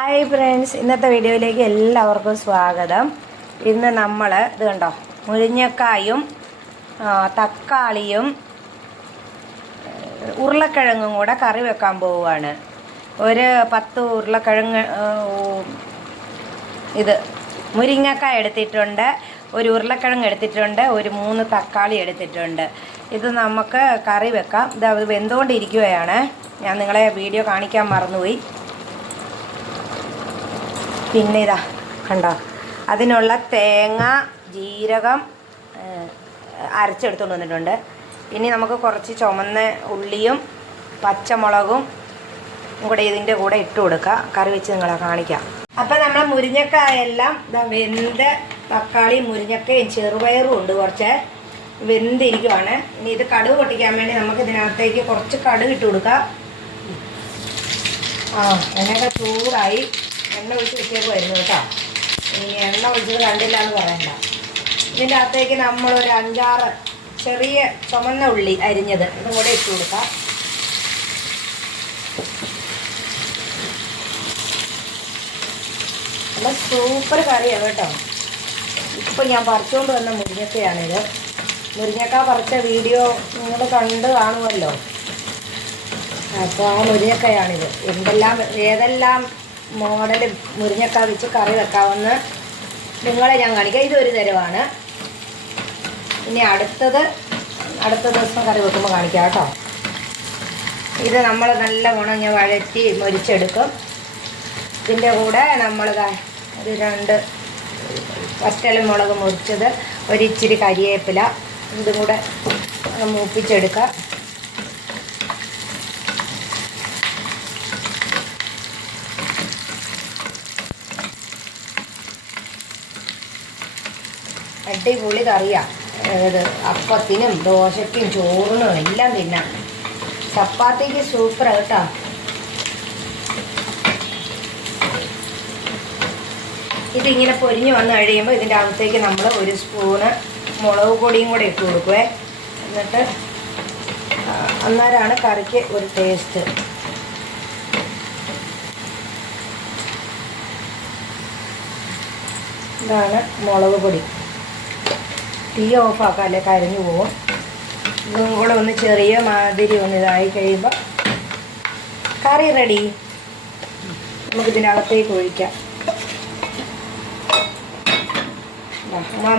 Hi friends, ഇന്നത്തെ വീഡിയോയിലേക്ക് എല്ലാവർക്കും സ്വാഗതം. ഇന്ന് നമ്മൾ ഇത് കണ്ടോ, മുരിങ്ങക്കായും തക്കാളിയും ഉരുളക്കിഴങ്ങും കൂടെ കറി വെക്കാൻ പോവുകയാണ്. ഒരു 10 ഉരുളക്കിഴങ്ങ് ഇത് മുരിങ്ങക്കായ എടുത്തിട്ടുണ്ട്, ഒരു ഉരുളക്കിഴങ്ങ് എടുത്തിട്ടുണ്ട്, ഒരു 3 തക്കാളി എടുത്തിട്ടുണ്ട്. ഇത് നമുക്ക് കറി വെക്കാം. ഇത് വെന്തുകൊണ്ടിരിക്കുകയാണ്. ഞാൻ നിങ്ങളെ വീഡിയോ കാണിക്കാൻ മറന്നുപോയി. പിന്നെ ഇതാ കണ്ടോ, അതിനുള്ള തേങ്ങ ജീരകം അരച്ചെടുത്തുകൊണ്ട് വന്നിട്ടുണ്ട്. ഇനി നമുക്ക് കുറച്ച് ചുമന്ന ഉള്ളിയും പച്ചമുളകും കൂടെ ഇതിൻ്റെ കൂടെ ഇട്ട് കൊടുക്കുക. കറി വെച്ച് നിങ്ങളെ കാണിക്കാം. അപ്പം നമ്മൾ മുരിങ്ങക്കായെല്ലാം വെന്ത് തക്കാളി മുരിങ്ങക്കയും ചെറുപയറും ഉണ്ട്, കുറച്ച് വെന്തിരിക്കുവാണ്. ഇനി ഇത് കടുക് പൊട്ടിക്കാൻ വേണ്ടി നമുക്ക് ഇതിനകത്തേക്ക് കുറച്ച് കടുക് ഇട്ട് കൊടുക്കാം. എണ്ണയൊക്കെ ചൂടായി, എണ്ണ ഒഴിച്ച് വെച്ചേക്കുമായിരുന്നു കേട്ടോ. ഇനി എണ്ണ ഒഴിച്ചത് കണ്ടില്ല എന്ന് പറയണ്ട. ഇതിൻ്റെ അകത്തേക്ക് നമ്മളൊരു 5-6 ചെറിയ ചുമന്ന ഉള്ളി അരിഞ്ഞത് ഇതും കൂടെ ഇട്ട് കൊടുക്കാം. നല്ല സൂപ്പർ കറിയാണ് കേട്ടോ. ഇപ്പോൾ ഞാൻ പറിച്ചുകൊണ്ട് വന്ന മുരിങ്ങക്കയാണിത്. മുരിങ്ങക്ക പറിച്ച വീഡിയോ നിങ്ങൾ കണ്ട് കാണുമല്ലോ. അപ്പോൾ ആ മുരിങ്ങക്കയാണിത്. ഏതെല്ലാം മോഡൽ മുരിങ്ങക്ക വെച്ച് കറി വെക്കാമെന്ന് നിങ്ങളെ ഞാൻ കാണിക്കാം. ഇതൊരു തരമാണ്. ഇനി അടുത്ത ദിവസം കറി വെക്കുമ്പോൾ കാണിക്കാം കേട്ടോ. ഇത് നമ്മൾ നല്ലവണ്ണം ഞാൻ വഴറ്റി മൊരിച്ചെടുക്കും. ഇതിൻ്റെ കൂടെ നമ്മളിതാ ഒരു 2 വറ്റൽമുളക് മുറിച്ചത്, ഒരിച്ചിരി കരിവേപ്പില, ഇതും കൂടെ മൂപ്പിച്ചെടുക്കുക. അടിപൊളി കറിയാണ്. അപ്പത്തിനും ദോശയ്ക്കും ചോറിനും എല്ലാം തിന്നാം. ചപ്പാത്തിക്ക് സൂപ്പറാണ് കേട്ടോ. ഇതിങ്ങനെ പൊരിഞ്ഞ് വന്ന് കഴിയുമ്പോൾ ഇതിൻ്റെ അകത്തേക്ക് നമ്മൾ 1 സ്പൂണ് മുളക് പൊടിയും കൂടെ ഇട്ട് കൊടുക്കുവേ. എന്നിട്ട് അന്നേരമാണ് കറിക്ക് ഒരു ടേസ്റ്റ്. ഇതാണ് മുളക് പൊടി. തീ ഓഫാക്കാം, അല്ലെ കരിഞ്ഞു പോകും. ഇതും കൂടെ ഒന്ന് ചെറിയ മാതിരി ഒന്ന് ഇതായി കഴിയുമ്പോൾ കറി റെഡി. നമുക്കിതിൻ്റെ അകത്തേക്ക് ഒഴിക്കാം.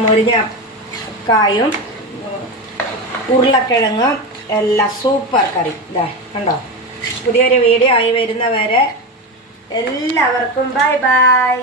മുരിങ്ങക്കായും ഉരുളക്കിഴങ്ങും എല്ലാം സൂപ്പർ കറി. ഇതാ കണ്ടോ. പുതിയൊരു വീഡിയോ ആയി വരുന്നവരെ എല്ലാവർക്കും ബൈ ബൈ.